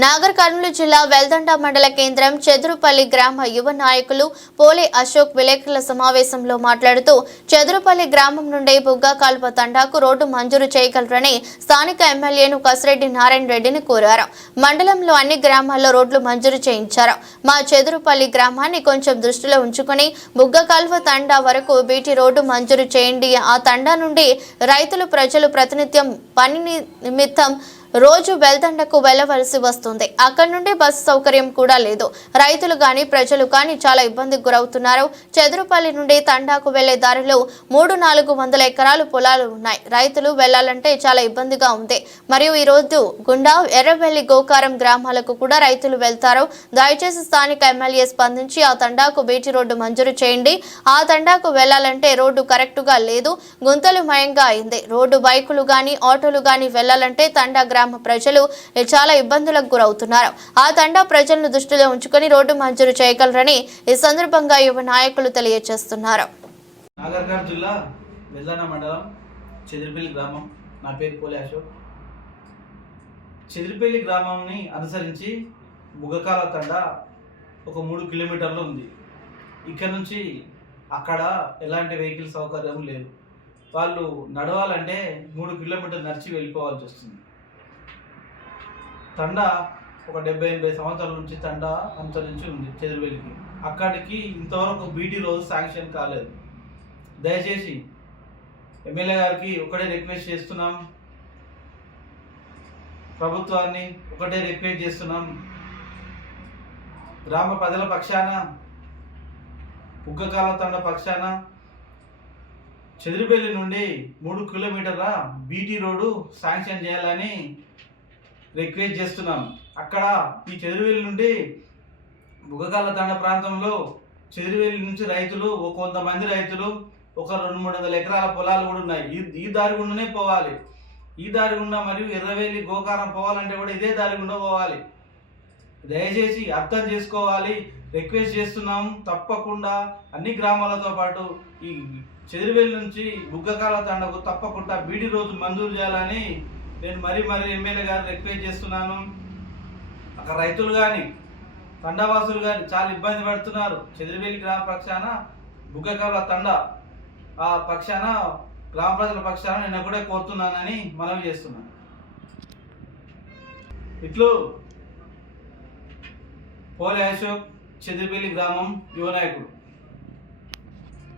నాగర్ కర్నూలు జిల్లా వెల్దండ మండల కేంద్రం చెదురుపల్లి గ్రామ యువ నాయకులు పోలే అశోక్ విలేకరుల సమావేశంలో మాట్లాడుతూ చెదురుపల్లి గ్రామం నుండి బుగ్గ కాల్వ తండాకు రోడ్డు మంజూరు చేయగలరని స్థానిక ఎమ్మెల్యేను కసిరెడ్డి నారాయణ రెడ్డిని కోరారు. మండలంలో అన్ని గ్రామాల్లో రోడ్లు మంజూరు చేయించారు. మా చెదురుపల్లి గ్రామాన్ని కొంచెం దృష్టిలో ఉంచుకుని బుగ్గ కాల్వ తండా వరకు బీటీ రోడ్డు మంజూరు చేయండి. ఆ తండా నుండి రైతులు ప్రజలు ప్రతినిత్యం పని నిమిత్తం రోజు వెల్దండకు వెళ్లవలసి వస్తుంది. అక్కడి నుండి బస్సు సౌకర్యం కూడా లేదు. రైతులు గాని ప్రజలు గాని చాలా ఇబ్బందికి గురవుతున్నారు. చెదురుపల్లి నుండి తండాకు వెళ్లే దారిలో 300-400 ఎకరాలు పొలాలు ఉన్నాయి. రైతులు వెళ్లాలంటే చాలా ఇబ్బందిగా ఉంది. మరియు ఈ రోజు గుండా ఎర్రవెల్లి గోకారం గ్రామాలకు కూడా రైతులు వెళ్తారు. దయచేసి స్థానిక ఎమ్మెల్యే స్పందించి ఆ తండాకు బీటీ రోడ్డు మంజూరు చేయండి. ఆ తండాకు వెళ్లాలంటే రోడ్డు కరెక్ట్ గా లేదు, గుంతలు మయంగా అయింది. రోడ్డు బైకులు గాని ఆటోలు గాని వెళ్లాలంటే తండా గ్రామ ప్రజలు చాలా ఇబ్బందులకు గురవుతున్నారు. ఆ తండా ప్రజలను దృష్టిలో ఉంచుకొని రోడ్డు మంజూరు చేయగలరని ఈ సందర్భంగా యువ నాయకులు తెలియజేస్తున్నారు. నాగర్ కర్నూలు జిల్లా వెల్దండ మండలం చెదిరిపల్లి గ్రామం. నా పేరు పోలే అశోక్. చెదిరిపల్లి గ్రామాన్ని అనుసరించి బుగ్గకాల తండా ఒక 3 కిలోమీటర్లు ఉంది. ఇక్కడ నుంచి అక్కడ ఎలాంటి వెహికల్ సౌకర్యం లేదు. వాళ్ళు నడవాలంటే 3 కిలోమీటర్లు నడిచి వెళ్ళిపోవాల్సి వస్తుంది. తండా ఒక 70-80 సంవత్సరాల నుంచి తండా అనుసరించి ఉంది చెదిరిపల్లికి. అక్కడికి ఇంతవరకు బీటీ రోజు శాంక్షన్ కాలేదు. దయచేసి ఎమ్మెల్యే గారికి ఒకటే రిక్వెస్ట్ చేస్తున్నాం, ప్రభుత్వాన్ని ఒకటే రిక్వెస్ట్ చేస్తున్నాం, గ్రామ ప్రజల పక్షాన, బుగ్గకాల తండ పక్షాన చెదిరిపల్లి నుండి 3 కిలోమీటర్ల బీటీ రోడ్డు శాంక్షన్ చేయాలని రిక్వెస్ట్ చేస్తున్నాం. అక్కడ ఈ చెదిరిపల్లి నుండి బుగ్గకాల తండ ప్రాంతంలో చెదిరిపల్లి నుంచి రైతులు కొంతమంది రైతులు ఒక 200-300 ఎకరాల పొలాలు కూడా ఉన్నాయి. ఈ దారి గుండానే పోవాలి. ఈ దారి గుండా మరియు ఎర్రవెల్లి గోకారం పోవాలంటే కూడా ఇదే దారి గుండా పోవాలి. దయచేసి అర్థం చేసుకోవాలి, రిక్వెస్ట్ చేస్తున్నాం. తప్పకుండా అన్ని గ్రామాలతో పాటు ఈ చెదిరిపల్లి నుంచి బుగ్గకాల తండకు తప్పకుండా బీటీ రోజు మంజూరు చేయాలని నేను మరీ ఎమ్మెల్యే గారు రిక్వెస్ట్ చేస్తున్నాను. అక్కడ రైతులు కానీ తండావాసులు కానీ చాలా ఇబ్బంది పడుతున్నారు. చెదిరిపల్లి గ్రామ పక్షాన బుగ్గకాల తండ ఆ పక్షాన గ్రామ ప్రజల పక్షాన నేను కూడా కోరుతున్నానని మనవి చేస్తున్నాను. ఇట్లు పోలే అశోక్, చెదిరిపల్లి గ్రామం యువ నాయకుడు.